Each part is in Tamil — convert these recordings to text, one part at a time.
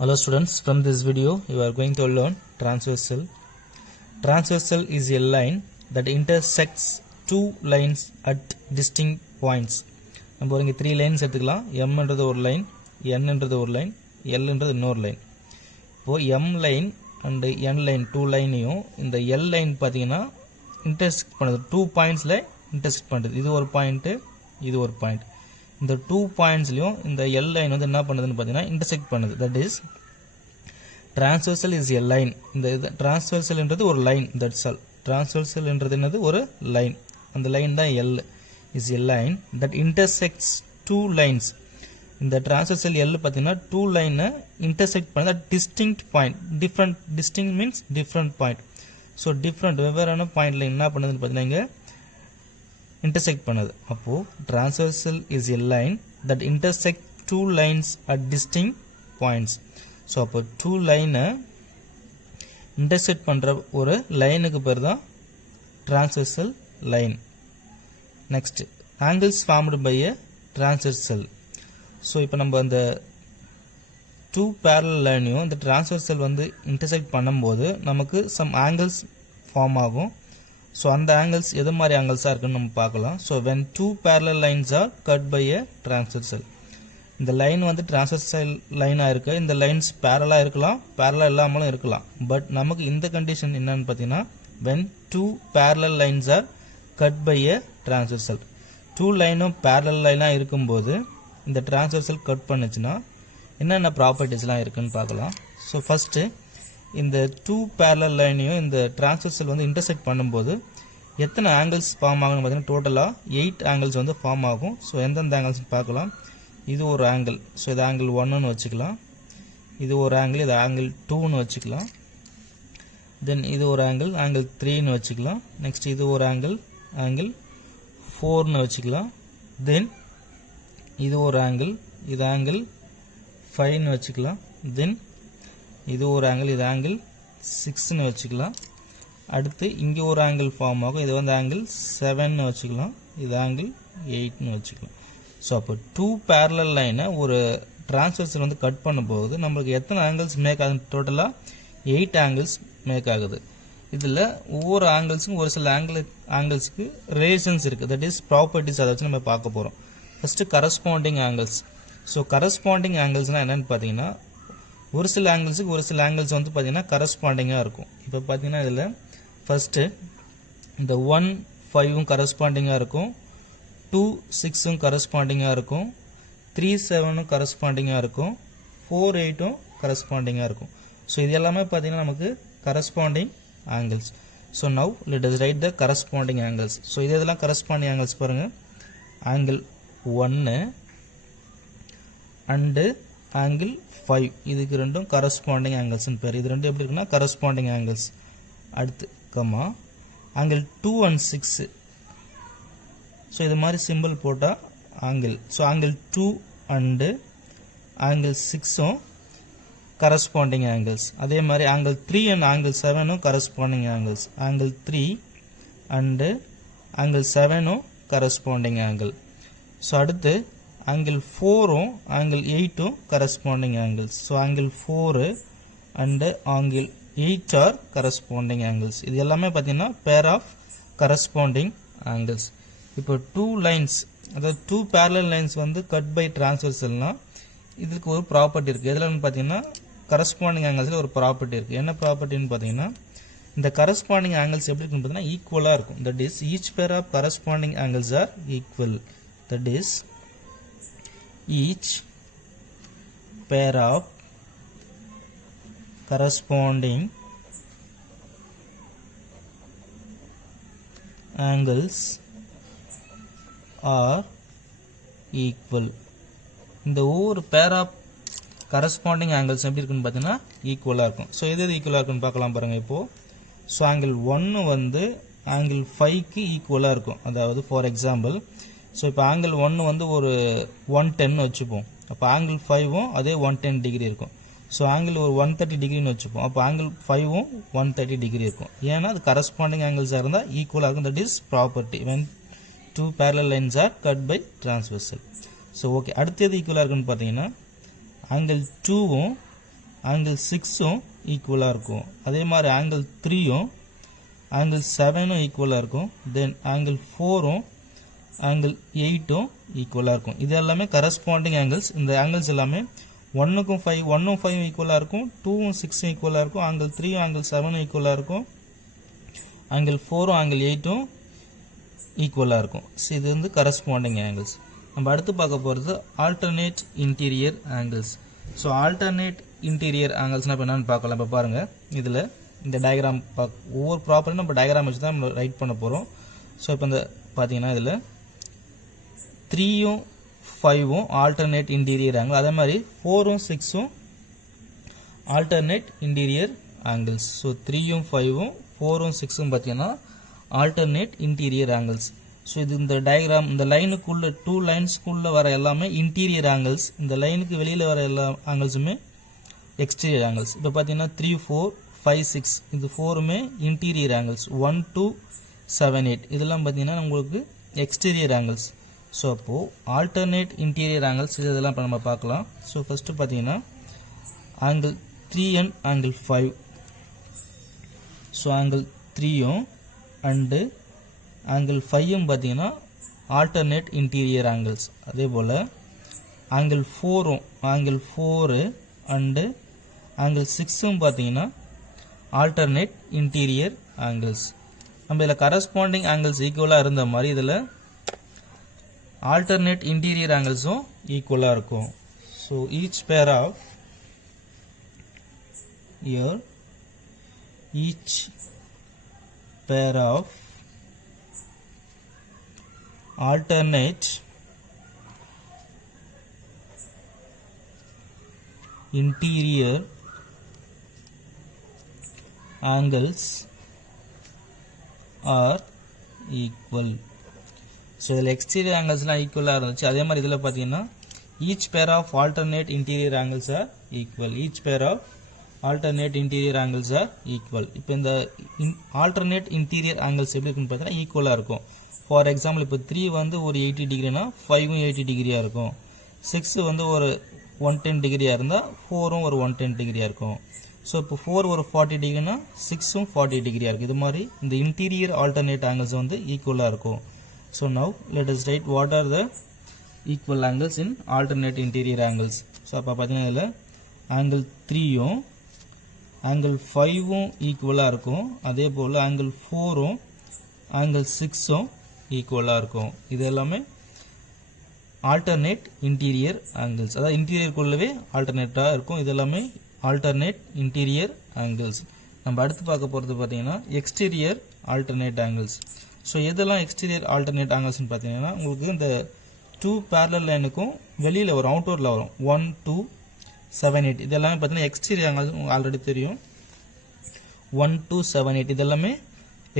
Hello students, from this video you are going to learn transversal. Transversal is a line that intersects two lines at distinct points. நம்ம இங்க 3 லைன்ஸ் எடுத்துக்கலாம். M என்றது ஒரு லைன், N என்றது ஒரு லைன், L என்றது இன்னொரு லைன். இப்போ M line and N line 2 லைனையும் இந்த L லைன் பாத்தீங்கன்னா intersect பண்ணுது. 2 பாயிண்ட்ஸ்ல intersect பண்ணுது. இது ஒரு பாயிண்ட், இது ஒரு பாயிண்ட். இந்த 2 பாயிண்ட்ஸ்லயும் இந்த L லைன் வந்து என்ன பண்ணுதுன்னு பாத்தீங்கன்னா intersect பண்ணுது. That is transversal is a line. இந்த transversal என்றது ஒரு லைன், that's all. Transversal என்றது என்னது ஒரு லைன். அந்த லைன் தான் L is a line that intersects two lines. இந்த transversal L பாத்தீங்கன்னா 2 லைன் intersect பண்ண distinct point. Distinct means different point. So different வெவ்வேறான பாயிண்ட்ல என்ன பண்ணுதுன்னு பாத்தீங்கன்னா இங்க intersect பண்ணுது. அப்போ transversal is a line that intersect two lines at distinct points. So அப்போ 2 லைனை intersect பண்ற ஒரு லைனுக்கு பேர் தான் transversal line. Next, angles formed by a transversal. So இப்போ நம்ம அந்த 2 parallel லைனையும் இந்த transversal வந்து intersect பண்ணும்போது நமக்கு some angles form ஆகும். So அந்த angles எது மாதிரி angles இருக்குன்னு நம்ம பார்க்கலாம். So when 2 parallel lines are cut by a transversal. இந்த லைன் வந்து transversal லைனா இருக்கு. இந்த லைன்ஸ் parallel இருக்கலாம், parallel இல்லாமலும் இருக்கலாம். பட் நமக்கு இந்த கண்டிஷன் என்னன்னு பாத்தீங்கன்னா when 2 parallel lines are cut by a transversal. 2 லைனும் parallel லைனா இருக்கும்போது இந்த transversal கட் பண்ணுச்சுன்னா என்னென்ன ப்ராப்பர்ட்டிஸ்லாம் இருக்குன்னு பார்க்கலாம். ஸோ ஃபர்ஸ்ட் இந்த 2 parallel லைனையும் இந்த transversal வந்து intersect பண்ணும்போது எத்தனை ஆங்கிள்ஸ் ஃபார்ம் ஆகும்னு பார்த்தீங்கன்னா டோட்டலாக 8 ஆங்கிள்ஸ் வந்து ஃபார்ம் ஆகும். ஸோ எந்தெந்த ஆங்கிள்ஸ் பார்க்கலாம். இது ஒரு ஆங்கிள், ஸோ இது ஆங்கிள் 1ன்னு வச்சுக்கலாம். இது ஒரு ஆங்கிள், இது ஆங்கிள் 2ன்னு வச்சுக்கலாம். தென் இது ஒரு ஆங்கிள், ஆங்கிள் 3ன்னு வச்சுக்கலாம். நெக்ஸ்ட் இது ஒரு ஆங்கிள், ஆங்கிள் 4ன்னு வச்சுக்கலாம். தென் இது ஒரு ஆங்கிள், இது ஆங்கிள் 5ன்னு வச்சுக்கலாம். தென் இது ஒரு ஆங்கிள், இது ஆங்கிள் 6ன்னு வச்சுக்கலாம். அடுத்து இங்கே ஒரு ஆங்கிள் ஃபார்ம் ஆகும், இது வந்து ஆங்கிள் 7ன்னு வச்சுக்கலாம். இது ஆங்கிள் 8ன்னு வச்சுக்கலாம். ஸோ அப்போ 2 parallel லைனை ஒரு transversal வந்து கட் பண்ணும்போது நம்மளுக்கு எத்தனை ஆங்கிள்ஸ் மேக் ஆகுது? டோட்டலாக 8 ஆங்கிள்ஸ் மேக் ஆகுது. இதில் ஒவ்வொரு ஆங்கிள்ஸுக்கும் ஒரு சில ஆங்கிள்ஸ்க்கு ரிலேஷன்ஸ் இருக்குது. தட் இஸ் ப்ராப்பர்ட்டிஸ், அதை வச்சு நம்ம பார்க்க போகிறோம். First corresponding angles. So corresponding ஆங்கிள்ஸ்னால் என்னென்னு பார்த்தீங்கன்னா ஒரு சில ஆங்கிள்ஸுக்கு ஒரு சில ஆங்கிள்ஸ் வந்து பார்த்தீங்கன்னா கரஸ்பாண்டிங்காக இருக்கும். இப்போ பார்த்தீங்கன்னா இதில் ஃபஸ்ட்டு இந்த 1, 5ம் கரஸ்பாண்டிங்காக இருக்கும், 2, 6ம் கரஸ்பாண்டிங்காக இருக்கும், 3, 7ம் கரஸ்பாண்டிங்காக இருக்கும், 4, 8ம் கரஸ்பாண்டிங்காக இருக்கும். ஸோ இது எல்லாமே பார்த்தீங்கன்னா நமக்கு corresponding angles. So now let us write த கரஸ்பாண்டிங் ஆங்கிள்ஸ். ஸோ இது இதெல்லாம் கரஸ்பாண்டிங் ஆங்கிள்ஸ் பாருங்கள். ஆங்கிள் 1 அண்டு ஆங்கிள் 5 இதுக்கு ரெண்டும் கரஸ்பாண்டிங் ஆங்கிள்ஸ்னு பேர். இது ரெண்டும் எப்படி இருக்குன்னா கரஸ்பாண்டிங் ஆங்கிள்ஸ். அடுத்து கம்மா ஆங்கிள் 2 and 6. ஸோ இது மாதிரி சிம்பிள் போட்டால் angle. So angle 2 and angle 6ம் கரஸ்பாண்டிங் ஆங்கிள்ஸ். அதே மாதிரி ஆங்கிள் 3 அண்ட் ஆங்கிள் 7ம் corresponding angles. Angle 3 and angle 7ம் கரஸ்பாண்டிங் ஆங்கிள். ஸோ அடுத்து ஆங்கிள் 4ம் ஆங்கிள் 8ம் corresponding angles. So angle 4 and angle 8 are corresponding angles. இது எல்லாமே பார்த்தீங்கன்னா பேர் ஆஃப் கரஸ்பாண்டிங் ஆங்கிள்ஸ். இப்போ 2 லைன்ஸ், அதாவது 2 parallel லைன்ஸ் வந்து கட் பை டிரான்ஸ்வர்சல்னா இதுக்கு ஒரு ப்ராப்பர்ட்டி இருக்குது. எதுலன்னு பார்த்தீங்கன்னா கரஸ்பாண்டிங் ஆங்கிள்ஸில் ஒரு ப்ராப்பர்ட்டி இருக்குது. என்ன ப்ராப்பர்ட்டின்னு பார்த்தீங்கன்னா இந்த கரஸ்பாண்டிங் ஆங்கிள்ஸ் எப்படி இருக்குன்னு பார்த்தீங்கன்னா ஈக்குவலாக இருக்கும். That is each pair of corresponding angles are equal. That is each pair of corresponding angles are equal. இந்த ஒவ்வொரு pair of corresponding angles எப்படி இருக்குன்னு பார்த்தீங்கன்னா ஈக்குவலாக இருக்கும். ஸோ எது ஈக்குவலாக இருக்குன்னு பார்க்கலாம் பாருங்கள். இப்போது ஸோ ஆங்கிள் 1 வந்து ஆங்கிள் 5க்கு ஈக்குவலாக இருக்கும். அதாவது ஃபார் எக்ஸாம்பிள் ஸோ இப்போ ஆங்கிள் 1 வந்து ஒரு 110 வச்சுப்போம். அப்போ ஆங்கிள் 5ம் அதே 110 டிகிரி இருக்கும். ஸோ ஆங்கிள் ஒரு 130 டிகிரின்னு வச்சுப்போம். அப்போ ஆங்கிள் 5ம் 130 டிகிரி இருக்கும். ஏன்னா அது கரஸ்பாண்டிங் ஆங்கிள்ஸாக இருந்தால் ஈக்குவலாக இருக்கும். That is property when 2 parallel lines are cut by transversal. So okay, அடுத்தது ஈக்குவலாக இருக்குன்னு பார்த்தீங்கன்னா ஆங்கிள் 2ம் ஆங்கிள் 6ம் ஈக்குவலாக இருக்கும். அதே மாதிரி ஆங்கிள் 3ம் ஆங்கிள் 7ம் ஈக்குவலாக இருக்கும். தென் ஆங்கிள் 4ம் ஆங்கிள் 8ம் ஈக்குவலாக இருக்கும். இது எல்லாமே கரஸ்பாண்டிங் ஆங்கிள்ஸ். இந்த ஆங்கிள்ஸ் எல்லாமே 1க்கும் 5 ஈக்குவலாக இருக்கும், 2ம் 6ம் ஈக்குவலாக இருக்கும், ஆங்கிள் 3ம் ஆங்கிள் 7ம் ஈக்குவலாக இருக்கும், ஆங்கிள் 4ம் ஆங்கிள் 8ம் ஈக்குவலாக இருக்கும். ஸோ இது வந்து கரஸ்பாண்டிங் ஆங்கிள்ஸ். நம்ம அடுத்து பார்க்க போகிறது alternate interior angles. So alternate interior ஆங்கிள்ஸ்னால் இப்போ என்னென்னு பார்க்கலாம். இப்போ பாருங்கள், இதில் இந்த டயக்ராம் ஒவ்வொரு ப்ராப்பர்ட்டியும் நம்ம டயக்ராம் வச்சு தான் நம்ம ரைட் பண்ண போகிறோம். ஸோ இப்போ இந்த பார்த்தீங்கன்னா இதில் 3ம் 5ம் ஆல்டர்னேட் இன்டீரியர் ஆங்கிள், அதே மாதிரி 4ம் 6ம் ஆல்டர்னேட் இன்டீரியர் ஆங்கிள்ஸ். ஸோ 3ம் 5ம் 4ம் 6ம் பார்த்தீங்கன்னா ஆல்டர்னேட் இன்டீரியர் ஆங்கிள்ஸ். ஸோ இது இந்த டயக்ராம், இந்த லைனுக்குள்ள 2 லைன்ஸ்க்குள்ளே வர எல்லாமே இன்டீரியர் ஆங்கிள்ஸ், இந்த லைனுக்கு வெளியில் வர எல்லா ஆங்கிள்ஸுமே எக்ஸ்டீரியர் ஆங்கிள்ஸ். இப்போ பார்த்தீங்கன்னா 3, 4, 5, 6 இது 4மே இன்டீரியர் ஆங்கிள்ஸ். 1, 2, 7, 8 இதெல்லாம் பார்த்தீங்கன்னா உங்களுக்கு எக்ஸ்டீரியர் ஆங்கிள்ஸ். ஸோ அப்போது ஆல்டர்னேட் இன்டீரியர் ஆங்கிள்ஸ் இதெல்லாம் இப்போ நம்ம பார்க்கலாம். ஸோ ஃபஸ்ட்டு பார்த்தீங்கன்னா angle 3 and angle 5. So angle 3ம் அண்டு ஆங்கிள் 5ம் பார்த்தீங்கன்னா ஆல்டர்னேட் இன்டீரியர் ஆங்கிள்ஸ். அதே போல் ஆங்கிள் 4ம் ஆங்கிள் 4 அண்டு ஆங்கிள் 6ம் பார்த்தீங்கன்னா ஆல்டர்னேட் இன்டீரியர் ஆங்கிள்ஸ். நம்ம இதில் கரஸ்பாண்டிங் ஆங்கிள்ஸ் ஈக்குவலாக இருந்த மாதிரி இதில் ஆல்டர்னேட் இன்டீரியர் ஆங்கிள்ஸும் ஈக்குவலாக இருக்கும். So each pair of here each pair of alternate interior angles are equal. So இதில் எக்ஸ்டீரியர் ஆங்கிள்ஸ்லாம் ஈக்குவலாக இருந்துச்சு. அதே மாதிரி இதில் பார்த்தீங்கன்னா each pair of alternate interior angles are equal. Each pair of alternate interior angles are equal. இப்போ இந்த alternate interior angles எப்படி இருக்குன்னு பார்த்தீங்கன்னா ஈக்குவலாக இருக்கும். ஃபார் எக்ஸாம்பிள் இப்போ 3 வந்து ஒரு 80 டிகிரினா 5ம் 80 டிகிரியாக இருக்கும். 6 வந்து ஒரு 110 டிகிரியாக இருந்தால் 4ம் ஒரு 110 டிகிரியாக இருக்கும். ஸோ இப்போ 4 ஒரு 40 டிகிரினா 6ம் 40 டிகிரியாக இருக்குது. இது மாதிரி இந்த இன்டீரியர் ஆல்டர்னேட் ஆங்கிள்ஸ் வந்து ஈக்குவலாக இருக்கும். So now let us right what are the equal angles in alternate interior angles. So அப்போ பார்த்தீங்கன்னா இதில் ஆங்கிள் 3ம் ஆங்கிள் 5ம் ஈக்குவலாக இருக்கும். அதே போல் ஆங்கிள் 4ம் ஆங்கிள் 6ம் ஈக்குவலாக இருக்கும். இது எல்லாமே ஆல்டர்னேட் இன்டீரியர் ஆங்கிள்ஸ், அதாவது இன்டீரியருக்குள்ளவே ஆல்டர்னேட்டாக இருக்கும். இது எல்லாமே ஆல்டர்னேட் இன்டீரியர் ஆங்கிள்ஸ். நம்ம அடுத்து பார்க்க போகிறது பார்த்தீங்கன்னா எக்ஸ்டீரியர் ஆல்டர்னேட் ஆங்கிள்ஸ். ஸோ எதெல்லாம் எக்ஸ்டீரியர் ஆல்டர்னேட் ஆங்கிள்ஸ்னு பார்த்தீங்கன்னா உங்களுக்கு இந்த 2 பேரலல் லைனுக்கும் வெளியில் வரும், அவுட்டோரில் வரும். 1, 2, 7, 8 இதெல்லாமே பார்த்தீங்கன்னா எக்ஸ்டீரியர் ஆங்கிள்ஸ் உங்களுக்கு ஆல்ரெடி தெரியும். 1, 2, 7, 8 இதெல்லாமே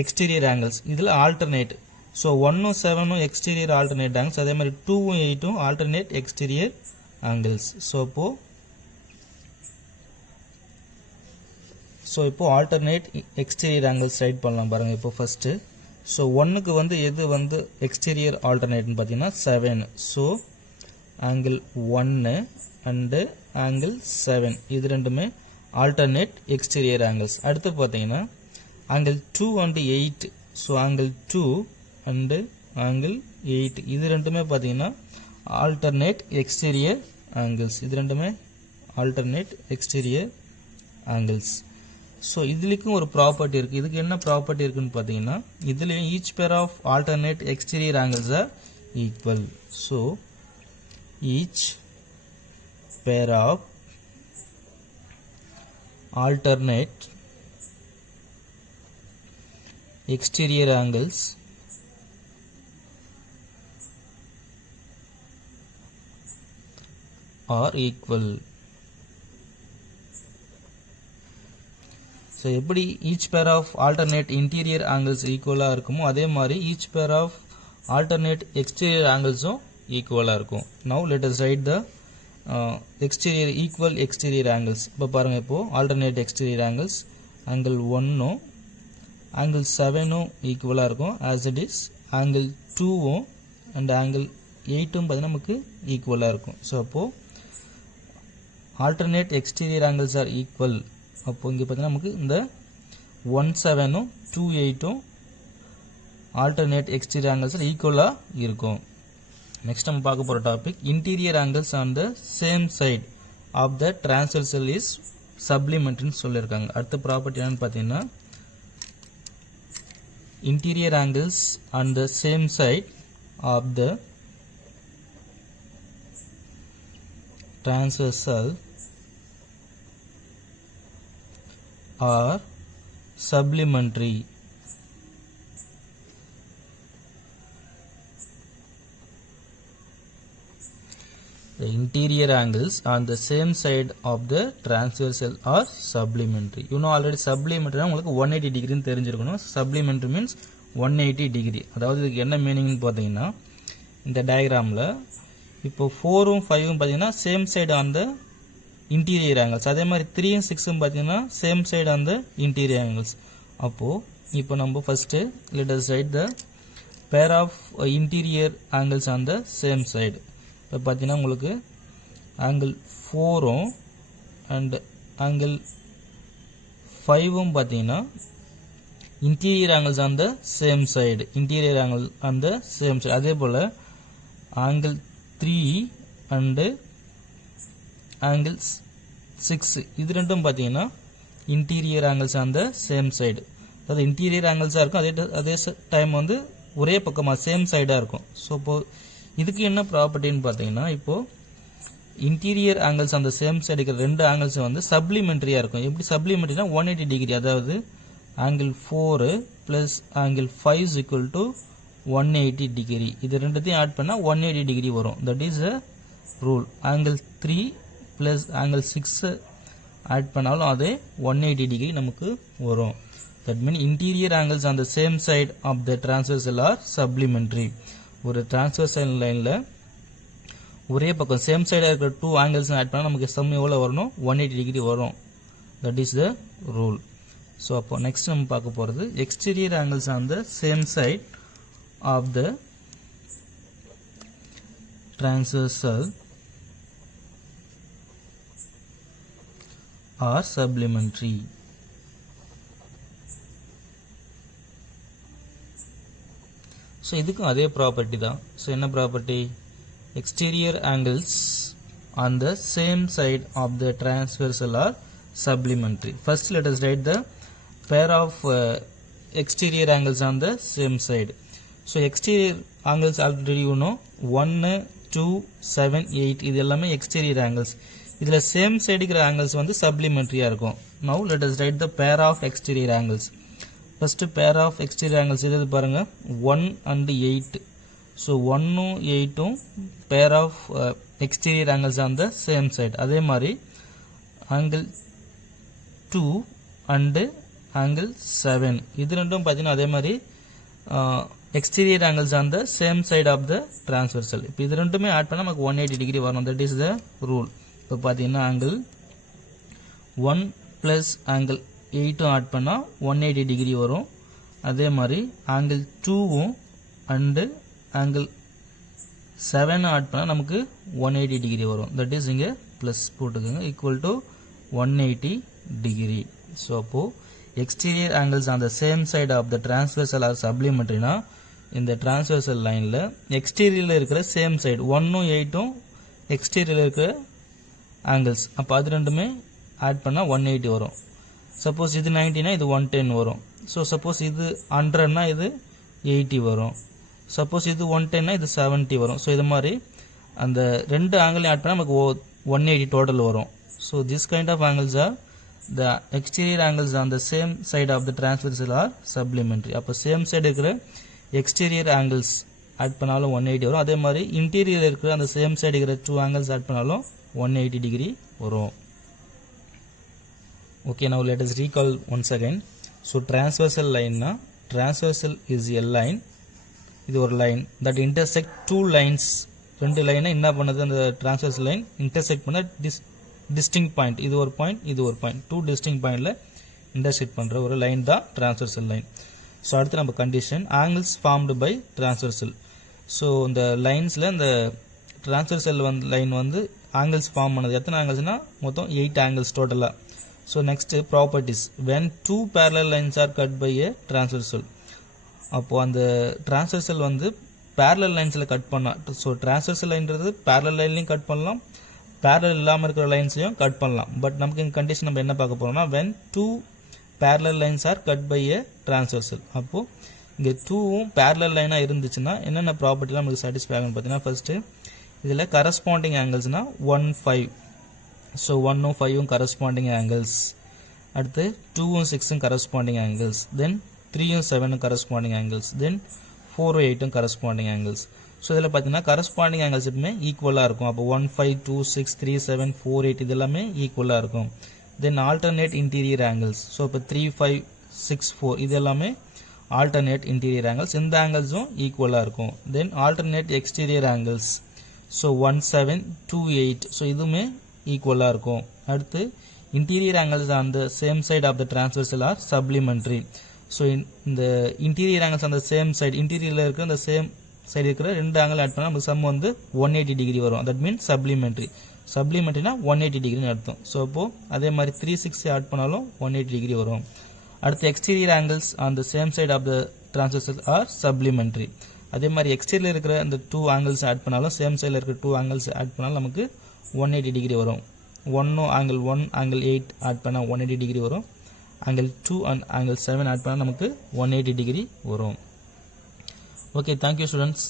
எக்ஸ்டீரியர் ஆங்கிள்ஸ். இதில் ஆல்டர்னேட். ஸோ 1ம் 7ம் எக்ஸ்டீரியர் ஆல்டர்னேட் ஆங்கிள்ஸ், அதே மாதிரி 2ம் 8ம் ஆல்டர்னேட் எக்ஸ்டீரியர் ஆங்கிள்ஸ். ஸோ இப்போ ஆல்டர்னேட் எக்ஸ்டீரியர் ஆங்கிள்ஸ் ரைட் பண்ணலாம் பாருங்கள். இப்போ ஃபஸ்ட்டு ஸோ 1க்கு வந்து எது வந்து எக்ஸ்டீரியர் ஆல்டர்னேட்னு பார்த்தீங்கன்னா 7. ஸோ ஆங்கிள் 1 அண்டு ஆங்கிள் 7 இது ரெண்டுமே ஆல்டர்னேட் எக்ஸ்டீரியர் ஆங்கிள்ஸ். அடுத்து பார்த்தீங்கன்னா angle 2 and 8. So angle 2 and angle 8 இது ரெண்டுமே பார்த்தீங்கன்னா ஆல்டர்னேட் எக்ஸ்டீரியர் ஆங்கிள்ஸ். இது ரெண்டுமே ஆல்டர்னேட் எக்ஸ்டீரியர் ஆங்கிள்ஸ். ஸோ இதுலேயும் ஒரு ப்ராப்பர்ட்டி இருக்குது. இதுக்கு என்ன ப்ராப்பர்ட்டி இருக்குன்னு பார்த்தீங்கன்னா இதுலேயும் each pair of alternate exterior angles are equal. So each pair of alternate exterior angles are equal. So எப்படி each pair of alternate interior angles ஈக்குவலாக இருக்குமோ அதே மாதிரி each pair of alternate exterior ஆங்கிள்ஸும் ஈக்குவலாக இருக்கும். Now let us write the exterior equal exterior angles. இப்போ பாருங்கள், இப்போது ஆல்டர்னேட் எக்ஸ்டீரியர் ஆங்கிள்ஸ் ஆங்கிள் 1ம் ஆங்கிள் 7ம் ஈக்குவலாக இருக்கும். ஆஸ் இட் இஸ் ஆங்கிள் 2ம் அண்ட் ஆங்கிள் 8ம் பார்த்தீங்கன்னா நமக்கு ஈக்குவலாக இருக்கும். ஸோ அப்போது alternate exterior angles are equal. அப்போ இங்கே பார்த்தீங்கன்னா நமக்கு இந்த 17ம் 28ம் alternate exterior angles ஈக்குவலாக இருக்கும். நெக்ஸ்ட் நம்ம பார்க்க போகிற topic interior angles on the same side of the transversal is சப்ளிமெண்ட்ரின்னு சொல்லியிருக்காங்க. அடுத்த ப்ராப்பர்ட்டி என்னன்னு பார்த்தீங்கன்னா interior angles on the same side of the transversal are supplementary. The interior angles on the same side of the transversal are supplementary. You know already supplementary உங்களுக்கு 180 degree தெரிஞ்சிருக்கணும். Supplementary means 180 degree. அதாவது இதுக்கு என்ன மீனிங்னு பார்த்தீங்கன்னா இந்த டயக்ராமில் இப்போ 4ம் 5ம் பார்த்தீங்கன்னா same side on the interior angles, அதே மாதிரி 3ம் 6ம் பார்த்தீங்கன்னா same side on the interior angles. அப்போது இப்போ நம்ம first let us write the pair of interior angles on the same side. இப்போ பார்த்தீங்கன்னா உங்களுக்கு ஆங்கிள் 4ம் அண்ட் ஆங்கிள் 5ம் பார்த்தீங்கன்னா interior angles on the same side, interior angle on the same side. அதே போல் ஆங்கிள் 3 அண்டு ஆங்கிள் 6 இது ரெண்டும் பார்த்தீங்கன்னா interior angles on the same side. அதாவது இன்டீரியர் ஆங்கிள்ஸாக இருக்கும், அதே டைம் வந்து ஒரே பக்கமாக சேம் சைடாக இருக்கும். ஸோ இப்போது இதுக்கு என்ன ப்ராப்பர்ட்டின்னு பார்த்தீங்கன்னா இப்போது இன்டீரியர் ஆங்கிள்ஸ் அந்த சேம் சைடு இருக்கிற ரெண்டு ஆங்கிள்ஸ் வந்து சப்ளிமெண்ட்ரியாக இருக்கும். எப்படி சப்ளிமெண்ட்ரினா 180 டிகிரி, அதாவது angle 4 plus angle 5 equal to 180 degree. இது ரெண்டுத்தையும் ஆட் பண்ணால் 180 டிகிரி வரும். That is a rule. Angle 3 plus angle 6 add பண்ணாலும் அதே 180 டிகிரி நமக்கு வரும். That mean interior angles on the same side of the transversal are supplementary. ஒரு டிரான்ஸ்வெர்சல் லைனில் ஒரே பக்கம் சேம் சைடாக இருக்கிற 2 ஆங்கிள்ஸ் ஆட் பண்ணால் நமக்கு சம் எவ்வளோ வரணும், 180 டிகிரி வரும். That is the rule. So அப்போ நெக்ஸ்ட் நம்ம பார்க்க போகிறது exterior angles on the same side of the transversal are supplementary. ஸோ இதுக்கும் அதே ப்ராப்பர்ட்டி தான். ஸோ என்ன property, exterior angles on the same side of the transversal are supplementary. First let us write the pair of exterior angles on the same side. So exterior angles already you know 1, 2, 7, 8 இது எல்லாமே exterior angles. இதில் சேம் சைடு இருக்கிற ஆங்கிள்ஸ் வந்து சப்ளிமெண்ட்ரியாக இருக்கும். Now let us write the pair of exterior angles. First pair of exterior angles இது பாருங்க 1 and 8. So 1ம் 8ம் pair of exterior angles on the same side. அதே மாதிரி angle 2 and angle 7 இது ரெண்டும் பார்த்தீங்கன்னா அதே மாதிரி exterior angles on the same side of the transversal. இப்போ இது ரெண்டுமே ஆட் பண்ணால் நமக்கு 180 டிகிரி வரும். That is the rule. இப்போ பார்த்தீங்கன்னா ஆங்கிள் 1 ப்ளஸ் ஆங்கிள் 8ம் ஆட் பண்ணால் 180 டிகிரி வரும். அதே மாதிரி ஆங்கிள் 2ம் அண்டு ஆங்கிள் 7 ஆட் பண்ணால் நமக்கு 180 டிகிரி வரும். தட் இஸ் இங்கே ப்ளஸ் போட்டுக்கோங்க, ஈக்குவல் டு 180 டிகிரி. ஸோ அப்போது exterior angles on the same side of the transversal are சப்ளிமெண்ட்ரினா இந்த டிரான்ஸ்வெர்சல் லைனில் எக்ஸ்டீரியரில் இருக்கிற சேம் சைடு 1ம் 8ம் எக்ஸ்டீரியரில் இருக்கிற ஆங்கிள்ஸ், அப்போ அது ரெண்டுமே ஆட் பண்ணால் 180 வரும். சப்போஸ் இது 90னா இது 110 வரும். ஸோ சப்போஸ் இது 100னா இது 80 வரும். சப்போஸ் இது 110னா இது 70 வரும். ஸோ இது மாதிரி அந்த ரெண்டு ஆங்கிளையும் ஆட் பண்ணால் நமக்கு 180 டோட்டல் வரும். So this kind of angles are the exterior angles on the same side of the transversal are supplementary. அப்போ சேம் சைடு இருக்கிற எக்ஸ்டீரியர் ஆங்கிள்ஸ் ஆட் பண்ணாலும் 180 வரும். அதே மாதிரி இன்டீரியர் இருக்கிற அந்த சேம் சைடு இருக்கிற 2 ஆங்கிள்ஸ் ஆட் பண்ணாலும் 180 டிகிரி வரும். Okay, now let us recall once again. So transversal line na transversal is a line, இது ஒரு line that intersect two lines. ரெண்டு லைனை என்ன பண்ணுது, அந்த transversal line intersect பண்ண distinct point, இது ஒரு பாயிண்ட் இது ஒரு பாயிண்ட், டூ distinct பாயிண்ட்ல intersect பண்ற ஒரு லைன் தான் transversal line. ஸோ அடுத்து நம்ம condition angles formed by transversal. So இந்த லைன்ஸில் இந்த transversal லைன் வந்து ஆங்கிள்ஸ் ஃபார்ம் பண்ணுது. எத்தனை ஆங்கிள்ஸ்னா மொத்தம் 8 ஆங்கிள்ஸ் டோட்டலாக. So next properties. When 2 parallel lines are cut by a transversal. அப்போது அந்த டிரான்ஸ்வர்சல் வந்து parallel லைன்ஸில் கட் பண்ணலாம். ஸோ டிரான்ஸ்வர்சல் லைன்றது parallel லைன்லையும் கட் பண்ணலாம், parallel இல்லாமல் இருக்கிற லைன்ஸ்லையும் கட் பண்ணலாம். பட் நமக்கு இந்த கண்டிஷன் நம்ம என்ன பார்க்க போகிறோம்னா when 2 parallel lines are cut by a transversal. அப்போது இங்கே 2வும் parallel லைனாக இருந்துச்சுன்னா என்னென்ன ப்ராப்பர்ட்டிலாம் நமக்கு சாட்டிஸ்ஃபை ஆகும்னு பார்த்தீங்கன்னா, ஃபஸ்ட்டு இதில் கரஸ்பாண்டிங் ஆங்கிள்ஸ்னால் 1, 5. ஸோ 1ம் 5ம் கரஸ்பாண்டிங் ஆங்கிள்ஸ். அடுத்து 2ம் 6ம் கரஸ்பாண்டிங் ஆங்கிள்ஸ். தென் 3ம் 7ம் கரஸ்பாண்டிங் ஆங்கிள்ஸ். தென் 4ம் 8ம் கரஸ்பாண்டிங் ஆங்கிள்ஸ். ஸோ இதில் பார்த்தீங்கன்னா கரஸ்பாண்டிங் ஆங்கிள்ஸ் எப்பவுமே ஈக்குவலாக இருக்கும். அப்போ 1, 5, 2, 6, 3, 7, 4, 8 இது எல்லாமே ஈக்குவலாக இருக்கும். Then alternate interior angles. So இப்போ 3, 5, 6, 4 இது எல்லாமே ஆல்டர்னேட் இன்டீரியர் ஆங்கிள்ஸ். இந்த ஆங்கிள்ஸும் ஈக்குவலாக இருக்கும். Then alternate exterior angles. So 1, 7, 2, 8 so இதுவுமே ஈக்குவலாக இருக்கும். அடுத்து interior angles on the same side of the transversal are supplementary. So இந்த இன்டீரியர் ஆங்கிள்ஸ் அந்த சேம் சைடு, இன்டீரியரில் இருக்கிற அந்த சேம் சைடு இருக்கிற ரெண்டு ஆங்கிள் ஆட் பண்ணால் நமக்கு சம் வந்து 180 டிகிரி வரும். That means supplementary. சப்ளிமெண்ட்ரினா 180 டிகிரின்னு அர்த்தம். ஸோ அப்போது அதே மாதிரி 3, 6 ஆட் பண்ணாலும் 180 டிகிரி வரும். அடுத்து exterior angles on the same side of the transversal are supplementary. அதே மாதிரி எக்ஸ்டீரியர் இருக்கிற அந்த 2 ஆங்கிள்ஸ் ஆட் பண்ணாலும் சேம் சைடில் இருக்கிற 2 ஆங்கிள்ஸ் ஆட் பண்ணாலும் நமக்கு 180 டிகிரி வரும். 1 ஆங்கிள் 1 ஆங்கிள் 8 ஆட் பண்ணால் 180 டிகிரி வரும். ஆங்கிள் 2 அண்ட் ஆங்கிள் 7 ஆட் பண்ணால் நமக்கு 180 டிகிரி வரும். Okay, thank you students.